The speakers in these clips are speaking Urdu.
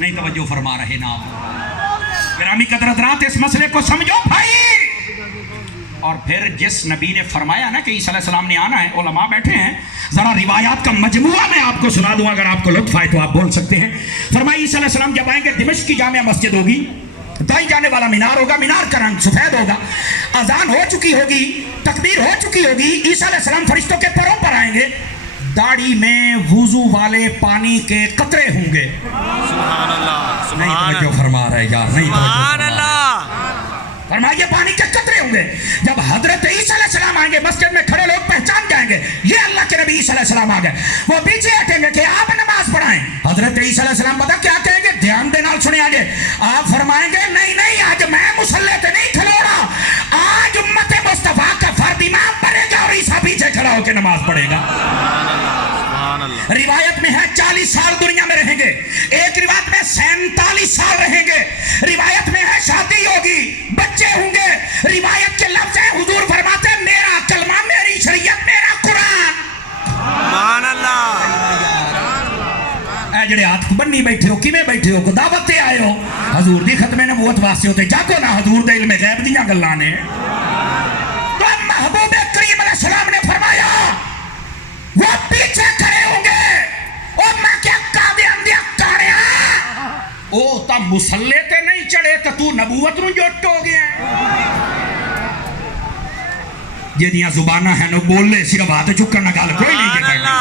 نہیں توجہ فرما رہے نا آپ؟ گرامی قدر حضرات اس مسئلے کو سمجھو بھائی. اور پھر جس نبی نے فرمایا نا کہ عیسیٰ علیہ السلام نے آنا ہے، علماء بیٹھے ہیں، ذرا روایات کا مجموعہ میں آپ کو سنا دوں، اگر آپ کو لطف آئے تو آپ بول سکتے ہیں. فرمایا عیسیٰ علیہ السلام جب آئیں گے، دمشق کی جامع مسجد ہوگی، دائیں جانے والا مینار ہوگا، مینار کا رنگ سفید ہوگا، اذان ہو چکی ہوگی، تکبیر ہو چکی ہوگی، عیسیٰ علیہ السلام فرشتوں کے پروں پر آئیں گے، داڑھی میں وضو والے پانی کے قطرے ہوں گے. سبحان اللہ، نہیں توجہ فرما رہے یار، نہیں توجہ فرما رہے. فرمائیے پانی کے قطرے ہوں گے. جب حضرت عیسیٰ علیہ السلام آئیں گے، مسجد میں کھڑے لوگ پہچان جائیں گے یہ اللہ کے نبی عیسیٰ علیہ السلام آ گئے. وہ پیچھے ہٹیں گے کہ آپ نماز پڑھائیں. حضرت عیسیٰ علیہ السلام پتہ کیا کہیں گے؟ دھیان دے نال سنیں آگے. آپ فرمائیں گے نہیں نہیں، آج میں مصلی پہ نہیں کھلوڑا، آج امت مصطفیٰ کا فرد امام بنے گا اور عیسیٰ پیچھے کھڑا ہو کے نماز پڑھے گا. روایت میں ہے 40 سال دنیا میں رہیں گے، ایک روایت میں 47 سال رہیں گے، روایت میں ہے شادی ہوگی، بچے ہوں گے. روایت کے لفظ ہیں، حضور فرماتے ہیں میرا کلمہ، میری شریعت، میرا قرآن. سبحان اللہ. اے جڑے ہاتھ بنی بیٹھے ہو، کیویں بیٹھے ہو؟ کو دعوت تے آئے ہو؟ حضور دی ختم نبوت واسطے ہوتے جاگو نا، حضور دے علم غیب دیاں گلاں نے. تو محبوب کریم علیہ السلام نے فرمایا وہ پیچھے کھڑے ہوں گے. اور میں کیا قادیان دیا کاریا او تا مسلے تے نہیں چڑھے تو نبوت نو جٹ ہو گیا. جہدیاں زباناں ہیں نو بول لے، صرف ہاتھ چکر نہ گل کوئی نہیں کرنا.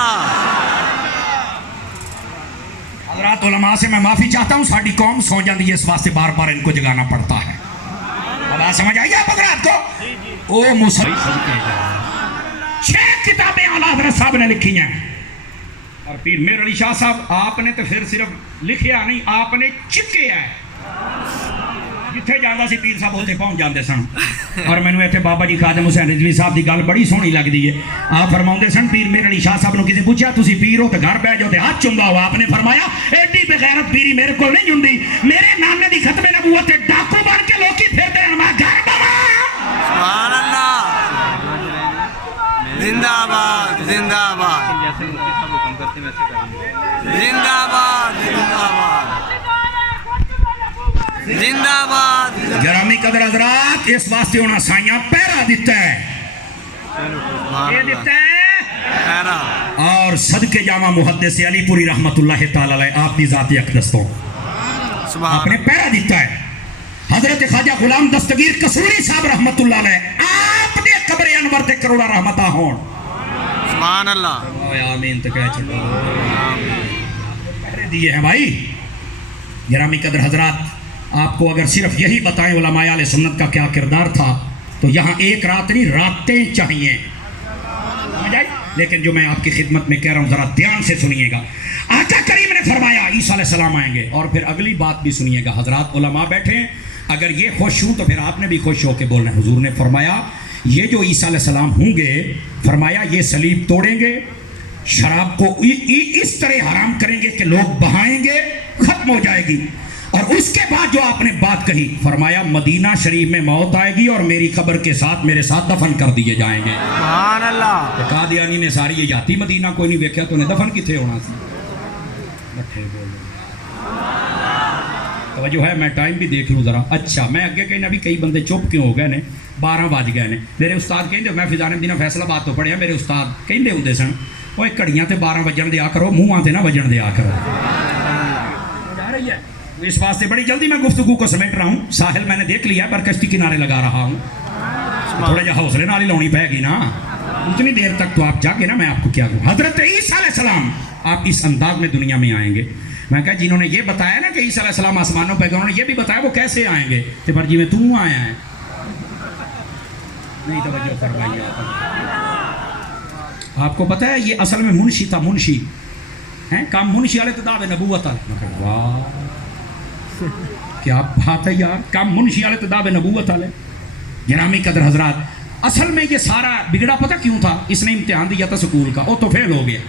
حضرات علماء سے میں معافی چاہتا ہوں، ساڑی قوم سو جاندی ہے، اس واسطے بار بار ان کو جگانا پڑتا ہے. بات سمجھ آئی آپ حضرات کو؟ او مسلم 6 کتابیں اعلیٰ حضرت صاحب نے لکھی ہیں. اور پیر میر علی شاہ صاحب آپ نے تو پھر صرف لکھیا نہیں، آپ نے چکیا ہے. جتھے جاندہ سی پیر صاحب ہوتے پہنچ جاندے سن. اور میں نے ایتھے بابا جی خادم حسین رضوی صاحب دی گل بڑی سونی لگ دی ہے. آپ فرماؤندے سن پیر میر علی شاہ صاحب نے کسی پوچھا تسی پیر ہو تے گھر بیٹھ جاؤ تے ہاتھ چومدا ہو. آپ نے فرمایا ایڈی بغیرت پیری میرے کو نہیں جُندی، میرے نانے دی ختم نبوت تے ڈاکو بن کے لوکی پھردے ہیں، میں گھر بوا. سبحان اللہ. زندہ آباد، زندہ آباد، زندہ آباد، زندہ آباد، زندہ آباد. گرامی قدر حضرات اس واسطے ہونا سائیاں پیرا دیتا ہے، یہ دیتا ہے. اور صدقے جامع محدث علی پوری رحمت اللہ تعالی علیہ آپ دی ذاتی اقدس تو آپ نے پیرا دیتا ہے. حضرت خواجہ غلام دستگیر قصوری صاحب رحمت اللہ علیہ آپ نے قبر انور تے کروڑا رحمتہ ہون. سبحان اللہ. آمین تو کہہ چکا پہرے دیئے ہیں بھائی. گرامی قدر حضرات آپ کو اگر صرف یہی بتائیں علماء اہل سنت کا کیا کردار تھا تو یہاں ایک رات نہیں راتیں چاہیے. سمجھ آئی؟ لیکن جو میں آپ کی خدمت میں کہہ رہا ہوں ذرا دھیان سے سنیے گا. آقا کریم نے فرمایا عیسیٰ علیہ السلام آئیں گے. اور پھر اگلی بات بھی سنیے گا. حضرات علماء بیٹھے ہیں، اگر یہ خوش ہوں تو پھر آپ نے بھی خوش ہو کے بولنا. حضور نے فرمایا یہ جو عیسیٰ علیہ السلام ہوں گے، فرمایا یہ صلیب توڑیں گے، شراب کو اس طرح حرام کریں گے کہ لوگ بہائیں گے، ختم ہو جائے گی. اور اس کے بعد جو آپ نے بات کہی، فرمایا مدینہ شریف میں موت آئے گی اور میری قبر کے ساتھ میرے ساتھ دفن کر دیے جائیں گے. سبحان اللہ. قادیانی نے ساری یہ جاتی مدینہ کوئی نہیں ویکھیا تو انہیں دفن کتنے ہونا سی. بٹھے بول توجہ ہے، میں ٹائم بھی دیکھ لوں ذرا. اچھا میں اگے کہیں ابھی کئی بندے چپ کیوں ہو گئے نے، 12 بج گئے نے. میرے استاد کہیں میں فضان دینا فیصلہ بات تو پڑھیا، میرے استاد کہیں ہوندے سن وہ گھڑیاں تے 12 بجن دیا کرو، منہ تے نہ بجن دیا کرو. اس واسطے بڑی جلدی میں گفتگو کو سمیٹ رہا ہوں. ساحل میں نے دیکھ لیا پر کشتی کنارے لگا رہا ہوں. تھوڑا جا حوصلے نال ہی لونی پائے گی نا، اتنی دیر تک تو آپ جاگے نا. میں آپ کو کیا کہوں، حضرت عیسیٰ علیہ السلام آپ اس انداز میں دنیا میں آئیں گے. میں کہا جنہوں نے یہ بتایا نا کہ عیسیٰ علیہ السلام آسمانوں پہ گئے، انہوں نے یہ بھی بتایا وہ کیسے آئیں گے. تو پر جی میں تو آیا ہے نہیں توجہ فرمائیے. آپ کو پتہ ہے یہ اصل میں منشی تھا. منشی ہیں کام منشی والے تو دعوے نبوت والے. واہ کیا بات ہے یار، کام منشی والے تو دعوے نبوت والے. گرامی قدر حضرات اصل میں یہ سارا بگڑا پتہ کیوں تھا؟ اس نے امتحان دیا تھا سکول کا، وہ تو فیل ہو گیا.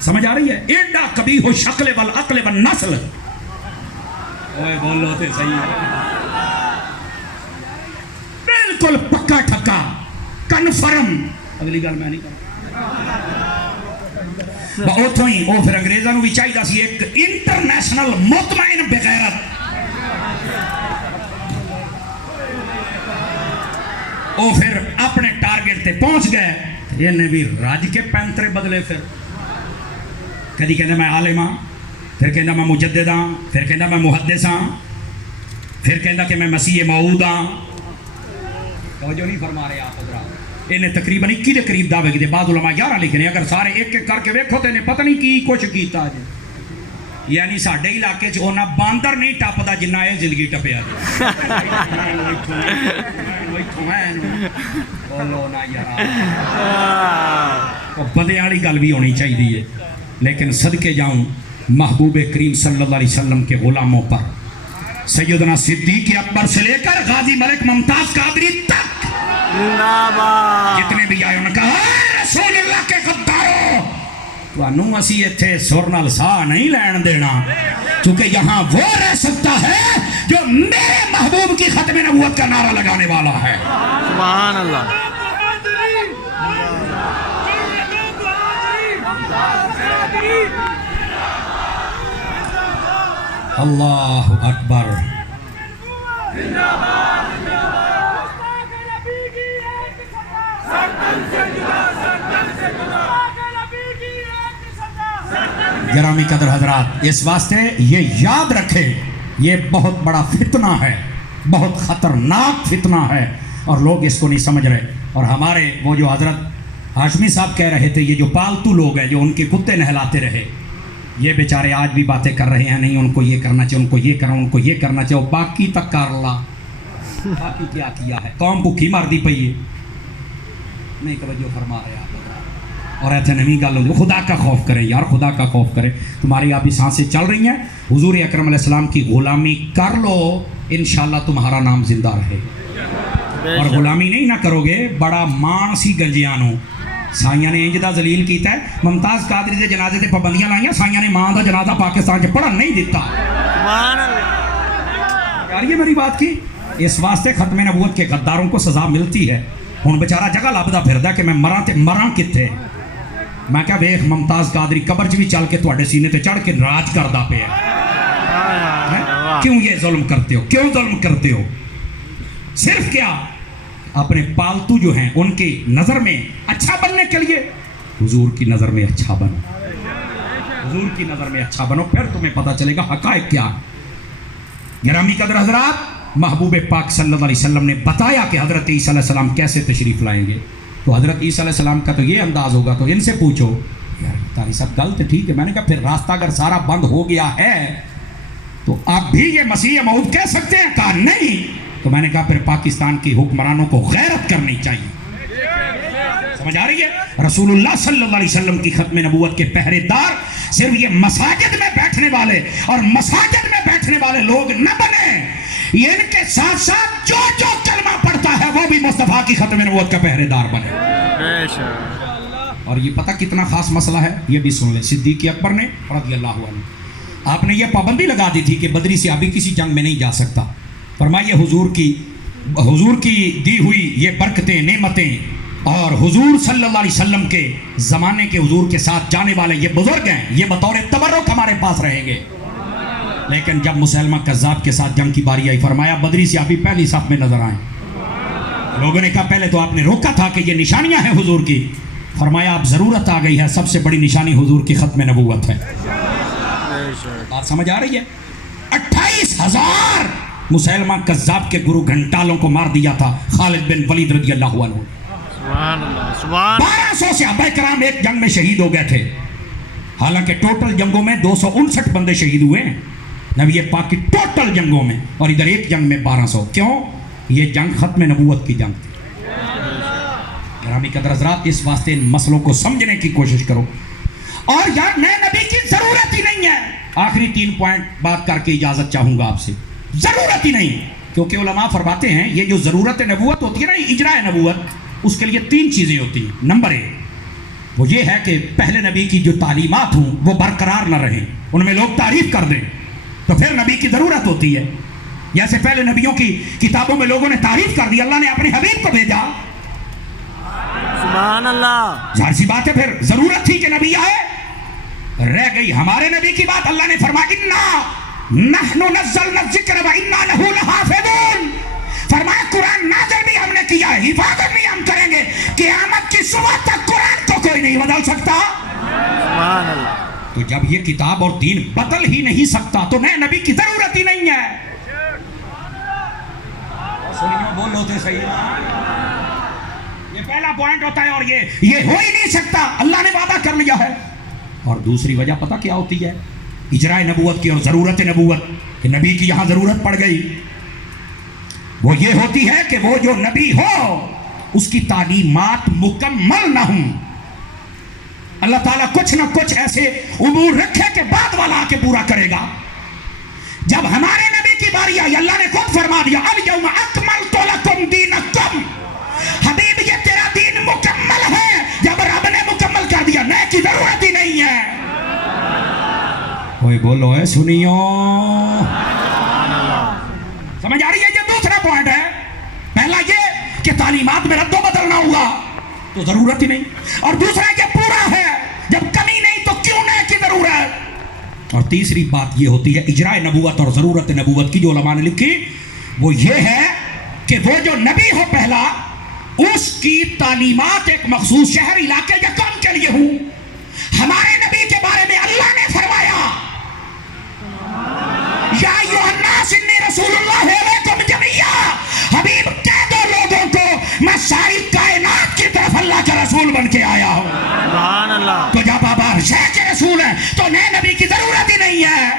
سمجھ آ رہی ہے؟ ایڈا کبھی ہو شکل والعقل والنسل. اوے بولو تے صحیح بالکل پکا ٹھکا کنفرم. اگلی گل میں نہیں کروں. اتوں ہی وہ پھر انگریزوں بھی چاہیے سی ایک انٹرنیشنل مطمئن بغیرت وہ پھر اپنے ٹارگٹ تے پہنچ گئے. یہ بھی راج کے پینترے بدلے. پھر کدی کہنا میں عالم ہاں, پھر کہنا میں مجدد ہاں, پھر کہنا میں محدث ہاں, پھر کہنا کہ میں مسیح موعود ہاں. توجہ نہیں فرما رہے آپ حضرات. انہیں تقریباً 21 کے قریب دعوے کیتے. بعض علماء 11 لکھ رہے ہیں. اگر سارے ایک ایک کر کے ویکھو تو انہیں پتہ نہیں کی کچھ کیتا جی. یعنی ساڈے علاقے چ اونا باندر نہیں ٹپدا جنہ اے زندگی ٹپیا جی. بولو نا یار, بندے والی گل بھی ہونی چاہیے. لیکن صدقے جاؤں محبوب کریم صلی اللہ علیہ وسلم کے غلاموں پر, سیدنا صدیق اکبر سے لے کر غازی ملک ممتاز قادری تک جتنے بھی آئے انہوں نے کہا رسول اللہ کے غداروں, تو انہوں اسی اتھے سر نال سا نہیں لین دینا, کیونکہ یہاں وہ رہ سکتا ہے جو میرے محبوب کی ختم نبوت کا نعرہ لگانے والا ہے. سبحان اللہ. اللہ اکبر. گرامی قدر حضرات, اس واسطے یہ یاد رکھے یہ بہت بڑا فتنہ ہے, بہت خطرناک فتنہ ہے, اور لوگ اس کو نہیں سمجھ رہے. اور ہمارے وہ جو حضرت ہاشمی صاحب کہہ رہے تھے, یہ جو پالتو لوگ ہیں جو ان کے کتے نہلاتے رہے, یہ بیچارے آج بھی باتیں کر رہے ہیں, نہیں ان کو یہ کرنا چاہیے, ان کو یہ کرنا, ان کو یہ کرنا چاہیے. باقی تک کر لا, باقی کیا کیا ہے؟ قوم بھوکی مار دی پئی ہے. نہیں توجہ فرما رہے آپ. اور ایسے نمی گل ہو, خدا کا خوف کریں یار, خدا کا خوف کریں. تمہاری آپ سانسیں چل رہی ہیں, حضور اکرم علیہ السلام کی غلامی کر لو, انشاءاللہ تمہارا نام زندہ رہے. اور غلامی نہیں نہ کرو گے, بڑا مان سی گنجیانو. سائیاں نے انج دا ذلیل کیتا ہے, ممتاز قادری دے جنازے تے پابندیاں لائیاں, سائیاں نے ماں دا جنازہ پاکستان چ پڑھن نہیں دیتا. سبحان اللہ. یار یہ میری بات کی, اس واسطے ختم نبوت کے غداروں کو سزا ملتی ہے. ہن بیچارہ جگہ لبدا پھردا کہ میں مراں تے مراں کتھے. میں کہا ویکھ ممتاز قادری قبر چ بھی چل کے تواڈے سینے تے چڑھ کے راج کردا پیا. کیوں یہ ظلم کرتے ہو, کیوں ظلم کرتے ہو؟ صرف کیا اپنے پالتو جو ہیں ان کی نظر میں اچھا بننے کے لیے. حضور کی نظر میں اچھا بنو, حضور کی نظر میں اچھا بنو, پھر تمہیں پتہ چلے گا حقائق کیا. گرامی قدر حضرات, محبوب پاک صلی اللہ علیہ وسلم نے بتایا کہ حضرت عیسیٰ علیہ السلام کیسے تشریف لائیں گے. تو حضرت عیسیٰ علیہ السلام کا تو یہ انداز ہوگا, تو ان سے پوچھو یار تاری سب غلط ٹھیک ہے. میں نے کہا پھر راستہ اگر سارا بند ہو گیا ہے تو آپ بھی یہ مسیح موعود کہہ سکتے ہیں؟ کہا نہیں. تو میں نے کہا پھر پاکستان کی حکمرانوں کو غیرت کرنی چاہیے. سمجھ آ رہی ہے؟ رسول اللہ صلی اللہ علیہ وسلم کی ختم نبوت کے پہرے دار صرف یہ مساجد میں بیٹھنے والے اور مساجد میں بیٹھنے والے لوگ نہ بنے, یہ ان کے ساتھ ساتھ جو جو کلمہ پڑھتا ہے وہ بھی مصطفیٰ کی ختم نبوت کا پہرے دار بنے. اور یہ پتہ کتنا خاص مسئلہ ہے, یہ بھی سن لیں. صدیق اکبر نے رضی اللہ عنہ, آپ نے یہ پابندی لگا دی تھی کہ بدری صحابی کسی جنگ میں نہیں جا سکتا. فرمائیے حضور کی دی ہوئی یہ برکتیں, نعمتیں, اور حضور صلی اللہ علیہ وسلم کے زمانے کے حضور کے ساتھ جانے والے یہ بزرگ ہیں, یہ بطور تبرک ہمارے پاس رہیں گے. لیکن جب مسلمہ کذاب کے ساتھ جنگ کی باری آئی, فرمایا بدری صحابی پہلی صف میں نظر آئیں. لوگوں نے کہا پہلے تو آپ نے روکا تھا کہ یہ نشانیاں ہیں حضور کی. فرمایا اب ضرورت آ گئی ہے, سب سے بڑی نشانی حضور کی ختم نبوت ہے. بات سمجھ آ رہی ہے؟ 28,000 مسلمہ کذاب کے گرو گھنٹالوں کو مار دیا تھا خالد بن ولید رضی اللہ عنہ. سبحان اللہ. سبحان 1200 صحابہ کرام ایک جنگ میں شہید ہو گئے تھے. حالانکہ ٹوٹل جنگوں میں 259 بندے شہید ہوئے ہیں نبی پاک کی ٹوٹل جنگوں میں, اور ادھر ایک جنگ میں 1200. کیوں؟ یہ جنگ ختم نبوت کی جنگ تھی. گرامی قدر حضرات, اس واسطے ان مسئلوں کو سمجھنے کی کوشش کرو. اور یار نئے نبی کی ضرورت ہی نہیں ہے. آخری 3 پوائنٹ بات کر کے اجازت چاہوں گا آپ سے. ضرورت ہی نہیں, کیونکہ علماء فرماتے ہیں یہ جو ضرورت نبوت ہوتی ہے نا, اجراء نبوت, اس کے لیے 3 چیزیں ہوتی ہیں. نمبر 1 وہ یہ ہے کہ پہلے نبی کی جو تعلیمات ہوں وہ برقرار نہ رہیں, ان میں لوگ تعریف کر دیں, تو پھر نبی کی ضرورت ہوتی ہے. جیسے پہلے نبیوں کی کتابوں میں لوگوں نے تعریف کر دی, اللہ نے اپنے حبیب کو بھیجا. سبحان اللہ. ظاہر سی بات ہے پھر ضرورت تھی کہ نبی آئے. رہ گئی ہمارے نبی کی بات. اللہ نے فرمایا انا نحن نزلنا الذکر وانا لہ لحافظون. فرمایا قرآن نازل بھی ہم نے کیا ہے, حفاظت بھی ہم کریں گے. قیامت کی صبح تک قرآن کو کوئی نہیں بدل سکتا. سبحان اللہ. تو جب یہ کتاب اور دین بدل ہی نہیں سکتا تو نئے نبی کی ضرورت ہی نہیں ہے. سنیو بولو تو صحیح. یہ پہلا پوائنٹ ہوتا ہے اور یہ ہو ہی نہیں سکتا. اللہ نے وعدہ کر لیا ہے. اور دوسری وجہ پتہ کیا ہوتی ہے اجراء نبوت کی اور ضرورت نبوت کہ نبی کی یہاں ضرورت پڑ گئی. وہ یہ ہوتی ہے کہ وہ جو نبی ہو اس کی تعلیمات مکمل نہ ہوں. اللہ تعالیٰ کچھ نہ کچھ ایسے امور رکھے کہ بعد والا آ کے پورا کرے گا. جب ہمارے نبی کی باری آئی اللہ نے خود فرما دیا الیوم اکملت لکم دینکم. حبیب یہ تیرا دین مکمل ہے. جب رب نے مکمل کر دیا نئے کی ضرورت ہی نہیں ہے. کوئی بولو ہے سنیو. سمجھ آ رہی ہے؟ یہ دوسرا پوائنٹ ہے. پہلا یہ کہ تعلیمات میں رد و بدل نہ ہوا تو ضرورت ہی نہیں. اور دوسرا یہ پورا ہے. جب کمی نہیں تو کیوں نئے کی ضرورت. اور تیسری بات یہ ہوتی ہے اجراء نبوت اور ضرورت نبوت کی جو علماء نے لکھی وہ یہ ہے کہ وہ جو نبی ہو پہلا اس کی تعلیمات ایک مخصوص شہر علاقے یا کام کے لیے ہوں. ہمارے نبی کے بارے میں اللہ نے فرمایا یا ایھا الناس انی رسول اللہ علیکم جمیعا. حبیب کہہ دو لوگوں کو میں ساری کائنات کی طرف اللہ کا رسول بن کے آیا ہوں. سبحان اللہ. تو جب آپ شہ کے رسول ہیں تو نئے نبی کی ضرورت ہی نہیں ہے.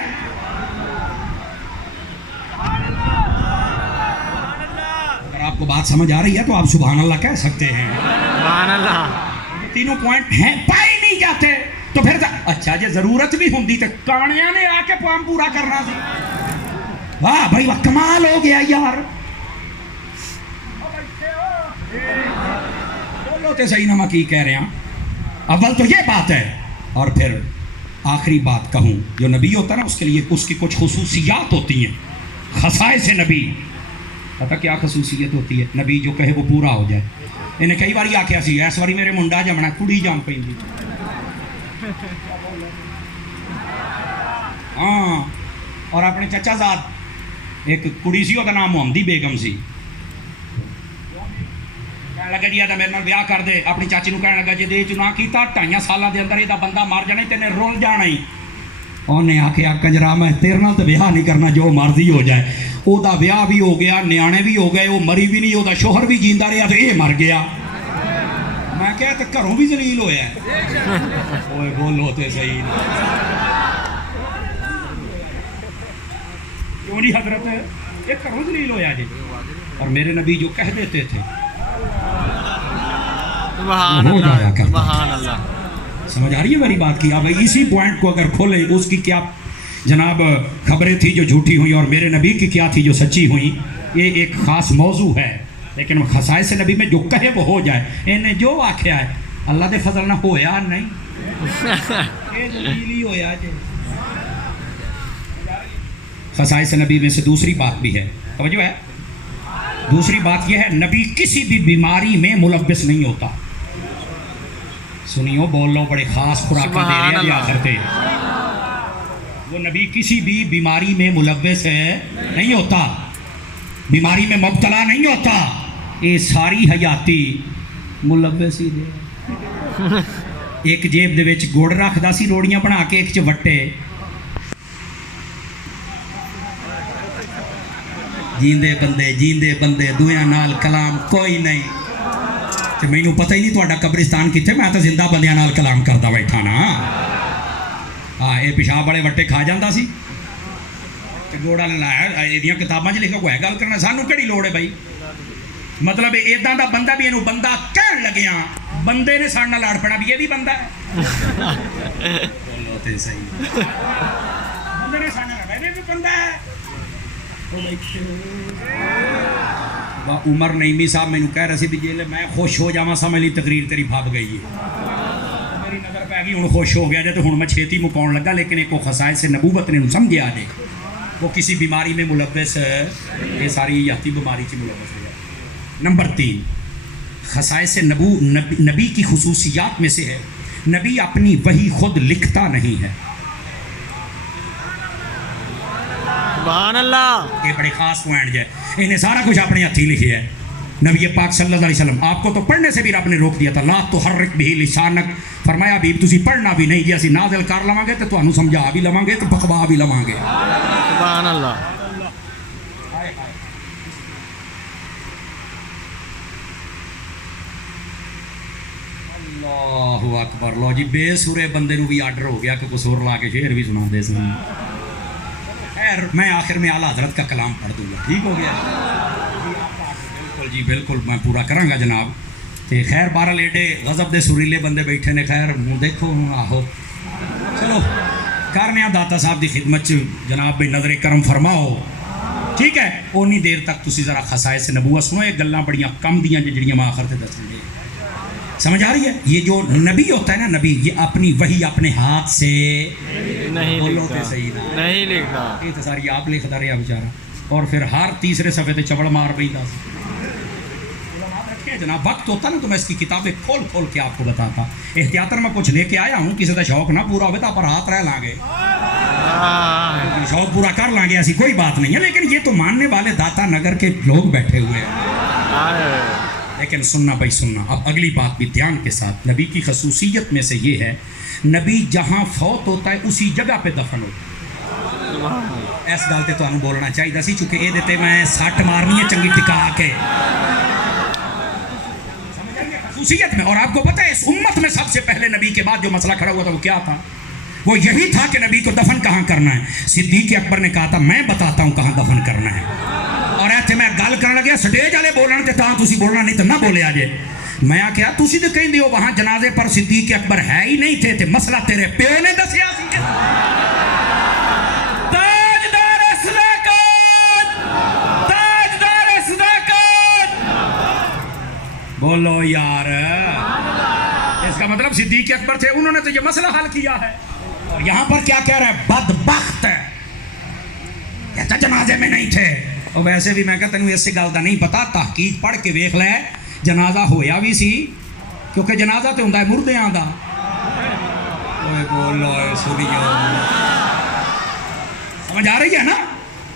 اگر آپ کو بات سمجھ آ رہی ہے تو آپ سبحان اللہ کہہ سکتے ہیں. سبحان اللہ. تینوں پوائنٹ ہیں پائے نہیں جاتے تو پھر اچھا جی ضرورت بھی ہوندی تو کانیاں نے آ کے پام پورا کرنا سی. واہ بھائی واہ کمال ہو گیا یار. بولو تے صحیح نہ کی کہہ رہے ہیں. اول تو یہ بات ہے اور پھر آخری بات کہوں جو نبی ہوتا ہے نا اس کے لیے اس کی کچھ خصوصیات ہوتی ہیں. خصائص نبی پتہ کیا خصوصیت ہوتی ہے؟ نبی جو کہے وہ پورا ہو جائے. انہیں کئی باری آکھیا سی اس باری میرے منڈا جمنا کڑی جم پی. ہاں اور اپنے چچا زاد ایک کڑی سی وہ نام محمدی بیگم سی. کہنے لگا جی میرے نال بیاہ کر دے. اپنی چاچی نو کہنے لگا جی دے چنا کیتا 2.5 سالاں دے اندر یہ بندہ مر جانا تینے رول جانا ہی. انہیں آخیا کنجرا میں تیرے نال تو بیاہ نہیں کرنا جو مرضی ہو جائے. وہ بیاہ بھی ہو گیا نیانے بھی ہو گئے وہ مری بھی نہیں. وہ شوہر بھی جیندا رہا تو یہ مر گیا. میں کہا تو گھروں بھی ذلیل ہویا ہے. بولو تے صحیح کیوں نہیں حضرت یہ گھروں ذلیل ہویا جی. اور میرے نبی جو کہہ دیتے تھے سبحان اللہ. سبحان اللہ. سمجھ آ رہی ہے میری بات کی؟ آپ اسی پوائنٹ کو اگر کھولیں اس کی کیا جناب خبریں تھیں جو جھوٹی ہوئیں اور میرے نبی کی کیا تھی جو سچی ہوئیں. یہ ایک خاص موضوع ہے لیکن خصائص نبی میں جو کہے وہ ہو جائے. انہیں جو آکھیا ہے اللہ دے فضل نہ ہویا نہیں. یہ ذلیلی ہویا جی. خصائص نبی میں سے دوسری بات بھی ہے. توجہ ہے. دوسری بات یہ ہے نبی کسی بھی بیماری میں ملوث نہیں ہوتا. سنیو بول لو بڑے خاص خوراکیں دے رہے ہیں آخر پہ. وہ نبی کسی بھی بیماری میں ملوث نہیں ہوتا. بیماری میں مبتلا نہیں ہوتا. یہ ساری حیاتی ملوث ہی دے. ایک جیب دے وچ گڑ رکھدا سی روڑیاں بنا کے ایک چ وٹے. جیندے بندے دویاں نال کلام کوئی نہیں. تے مینوں پتہ ہی نہیں تہاڈا قبرستان کتنے. میں تو زندہ بندیاں نال کلام کردا بیٹھا نا. ہاں یہ پیشاب والے وٹے کھا جاندا سی تے گوڑا لایا. ایدیاں کتاباں 'چ لکھا کوئی گل کرنا سانوں کہڑی لوڑ ہے بھائی. مطلب ایداں دا بندہ بھی اینوں بندہ کہن لگیا بندے نے ساڈے نال لڑ پڑا بھی یہ بھی بندہ ہے. بولو تے صحیح. بندے نے ساڈے نال بھی بندہ ہے. عمر نعیمی صاحب مینوں کہہ رہے سی بھی جے میں خوش ہو جاواں سا میری تقریر تیری پھب گئی ہے. میری نظر پہ گئی ہوں خوش ہو گیا جے تو ہوں میں چھیتی مکاؤن لگا. لیکن ایک خصائص نبوت نے سمجھا جے وہ کسی بیماری میں ملوث یہ ساری یاتی بیماری سے ملوث ہو جائے. نمبر 3 خصائص نبی کی خصوصیات میں سے ہے نبی اپنی وحی خود لکھتا نہیں ہے. سبحان اللہ. یہ بڑی خاص پوائنٹ ہے. انہیں سارا کچھ اپنے ہاتھی لکھی ہے. نبی پاک صلی اللہ علیہ وسلم آپ کو تو پڑھنے سے بھی رب نے روک دیا تھا. لا تحرک بہ لسانک، فرمایا بھی تسی پڑھنا بھی نہیں، جی اسی نازل کر لواں گے تے تانوں سمجھا بھی لواں گے تے بخوا بھی لواں گے. سبحان اللہ. اللہ اکبر. لو جی بے سورے بندے نو بھی آرڈر ہو گیا کہ کوئی سور لا کے شعر بھی سنا دے سن. خیر میں آخر میں اعلیٰ حضرت کا کلام پڑھ دوں گا، ٹھیک ہو گیا؟ بالکل جی بالکل میں پورا کراں گا جناب. تے خیر بہرحال ایڈے غضب دے سریلے بندے بیٹھے نے. خیر منہ دیکھو آہو چلو کرنے داتا صاحب دی خدمت جناب بھی نظر کرم فرماؤ، ٹھیک ہے؟ اونی دیر تک تسی ذرا خصائص نبوت سنو. یہ گلاں بڑیاں کم دیاں جڑیاں میں آخر تے دسن دے. سمجھ آ رہی ہے؟ یہ جو نبی ہوتا ہے نا، نبی یہ اپنی وحی اپنے ہاتھ سے نہیں بولو تے لکھتا، صحیح نا، نہیں لکھتا. یہ تو ساری آپ لکھتا رہا بیچارہ. اور پھر ہر تیسرے صفحے تے چبڑ مار پیندا سی. جناب وقت ہوتا نا تو میں اس کی کتابیں کھول کھول کے آپ کو بتاتا. احتیاطاً میں کچھ لے کے آیا ہوں، کسی کا شوق نہ پورا ہوئے تو آپ پر ہاتھ رہ لیں گے، شوق پورا کر لیں گے، ایسی کوئی بات نہیں ہے. لیکن یہ تو ماننے والے داتا نگر کے لوگ بیٹھے ہوئے ہیں. لیکن سننا بھائی سننا. اب اگلی بات بھی دھیان کے ساتھ. نبی کی خصوصیت میں سے یہ ہے، نبی جہاں فوت ہوتا ہے اسی جگہ پہ دفن ہوتا ہے. اس گل تے تانوں بولنا چاہیے سی، چونکہ یہ دیتے میں سٹ مارنی ہے چنگی ٹکا کے خصوصیت میں. اور آپ کو پتہ ہے اس امت میں سب سے پہلے نبی کے بعد جو مسئلہ کھڑا ہوا تھا وہ کیا تھا؟ وہ یہی تھا کہ نبی کو دفن کہاں کرنا ہے. صدیق اکبر نے کہا تھا میں بتاتا ہوں کہاں دفن کرنا ہے. اور ایتھے میں گل کرنے لگیا سٹیج والے بولن تے تاں تسی بولنا نہیں تو نہ بولے آجے. میں کیا تسی تو کہیں دیو وہاں جنازے پر صدیق اکبر ہے ہی نہیں تھے تے مسئلہ تیرے پیو نے دسیا سی. تاجدار صداقت، تاجدار صداقت، بولو یار. اس کا مطلب صدیق اکبر تھے، انہوں نے تو یہ مسئلہ حل کیا ہے. اور یہاں پر کیا کہہ رہا ہے؟ بدبخت ہے، کہتا جنازے میں نہیں تھے. اور ویسے بھی میں کہتا ہوں اس سے گل دا نہیں پتا، تحقیق پڑھ کے ویکھ لے جنازہ ہویا بھی سی، کیونکہ جنازہ تو ہوندا ہے مردیاں دا. اوے بولو سنیو، سمجھ آ رہی ہے نا؟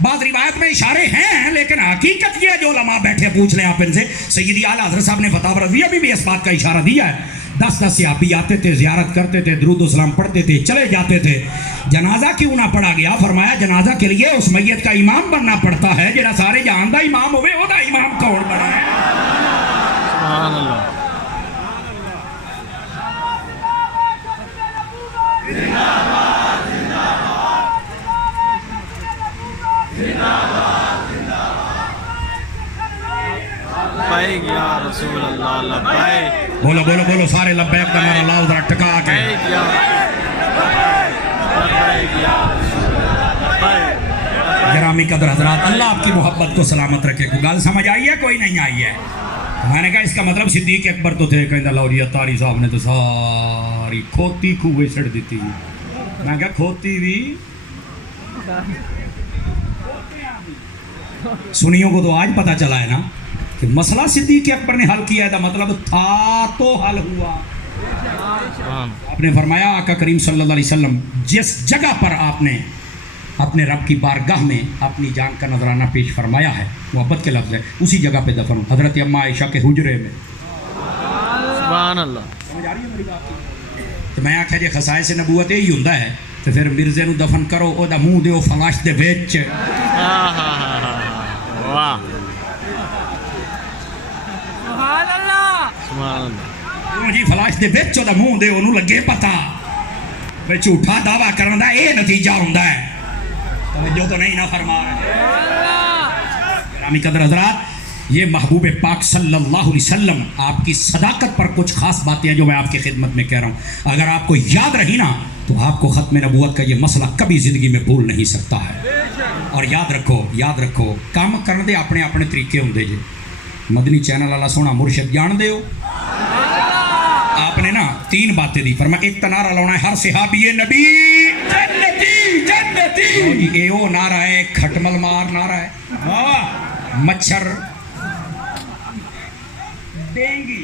بعض روایت میں اشارے ہیں لیکن حقیقت یہ ہے جو علماء بیٹھے پوچھ لیں آپ ان سے. سیدی اعلیٰ حضرت صاحب نے فتاوی رضویہ بھی اس بات کا اشارہ دیا ہے. 10 صحابی آتے تھے، زیارت کرتے تھے، درود و سلام پڑھتے تھے، چلے جاتے تھے. جنازہ کیوں نہ پڑھا گیا؟ فرمایا جنازہ کے لیے اس میت کا امام بننا پڑتا ہے. جڑا سارے جہان دا امام ہوئے وہ دا امام کون بنا ہے؟ سبحان اللہ. لبیک یا رسول اللہ، لبیک. بولو بولو بولو سارے لبیک کا نعرہ لاؤ ذرا ٹکا کے. لبیک یا رسول اللہ، لبیک. گرامی قدر حضرات، اللہ آپ کی محبت کو سلامت رکھے. کوئی گل سمجھ آئی ہے؟ کوئی نہیں آئی ہے؟ میں نے کہا اس کا مطلب صدیق اکبر تو تھے. کہندہ لو جی اتاری صاحب نے تو ساری کھوتی کھوے چھڑ دیتی. میں کہا کھوتی بھی سنیوں کو تو آج پتہ چلا ہے نا کہ مسئلہ صدیق اکبر نے حل کیا ہے. دا مطلب تھا تو حل ہوا. آپ نے فرمایا آقا کریم صلی اللہ علیہ وسلم جس جگہ پر آپ نے اپنے رب کی بارگاہ میں اپنی جان کا نذرانہ پیش فرمایا ہے، محبت کے لفظ ہے، اسی جگہ پہ دفن حضرت اماں عائشہ کے حجرے میں. سبحان اللہ. سمجھ آ رہی ہے میری بات؟ تو میں آخیا جی خصائص نبوت یہی ہوندا ہے تو پھر مرزے نو دفن کرو، او دا منہ دیو فلاش دے وچ. واہ سبحان اللہ، سبحان اللہ. جی فلاش دے وچ او دا منہ دیو، انہوں لگے پتا بھئی جھوٹا دعویٰ کرن دا اے نتیجہ ہوندا ہے. توجہ تو نہیں نہ فرما رہے. گرامی قدر حضرات، یہ محبوب پاک صلی اللہ علیہ وسلم آپ کی صداقت پر کچھ خاص باتیں ہیں جو میں آپ کی خدمت میں کہہ رہا ہوں. اگر آپ کو یاد رہی نا تو آپ کو ختم نبوت کا یہ مسئلہ کبھی زندگی میں بھول نہیں سکتا ہے. اور یاد رکھو کام کرنے دے اپنے اپنے طریقے ہوندے جی. مدنی چینل والا سونا مرشد جان دے ہو آپ نے نا 3 باتیں دی. پر میں ایک نعرہ لاؤنا ہے، ہر صحابی نبی جنتی جنتی. اے او نعرہ ہے، کھٹمل مار نعرہ ہے. مچھر ڈینگی